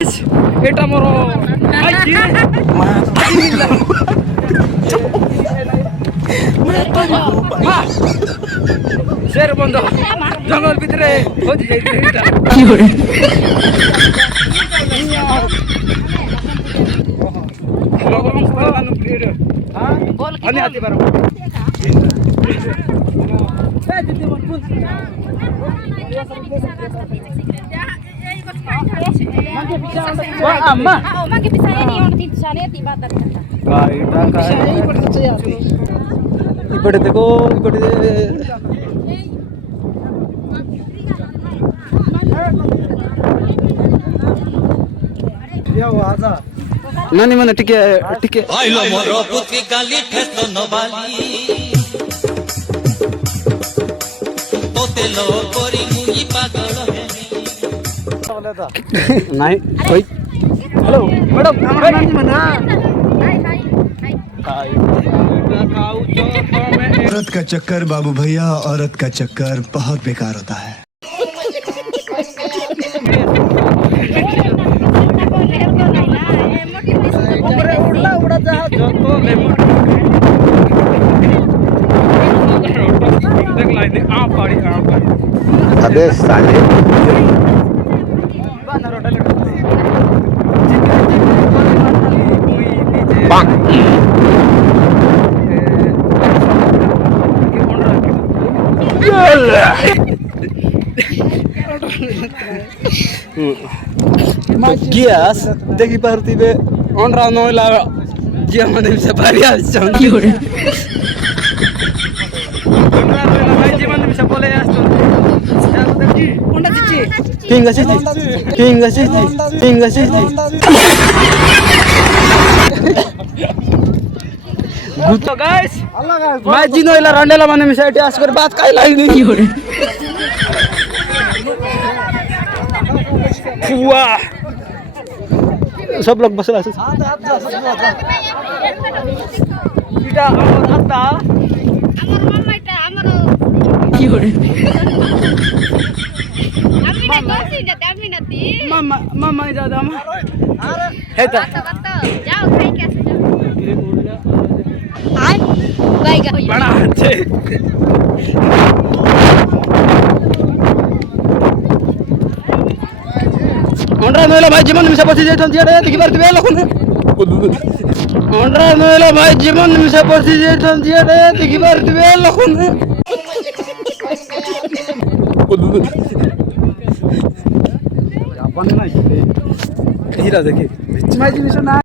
এটা মোর শের বন্ধ জঙ্গল ভিতরে হয়ে যাইতে কি করে আমি আতে পারো इपड़े देखो इपड़े नानी माने टिके टिके आइलो मोरो पुत्री गाली ठेस नबाली तोते लो कोरी मुई पागल नहीं कोई हेलो मैडम हमारा नानी माना औरत का चक्कर बाबू भैया औरत का चक्कर बहुत बेकार होता है अबे साले Gias, देखी पारती बे ऑनरा नोला जिया मने से भारी आछन की होरे ऑनरा नोला भाई जीवन में से बोले आस्तो कोंडा चिची किंग असिची किंग असिची किंग असिची तो गाइस मैं जिनोला रंडेला माने में से अटैच कर बात काई लाई नहीं होरे वाह सब लोग बसला আছে এটা আমার হাতা আমার মামা এটা আমার কি করে আমি না দোষী যাতে আমি নাতি মামা মামা দাদা মা হেতা বাত যাও খাই কে আসো যাও আয় বাইগা বড় আছে ऑनरा नोला भाई जीवन में से बसी जाइछन जिया देखि पारती लखन ऑनरा नोला भाई जीवन में से बसी जाइछन जिया देखि पारती लखन जापान ना हीरा देखि माई जिनिस ना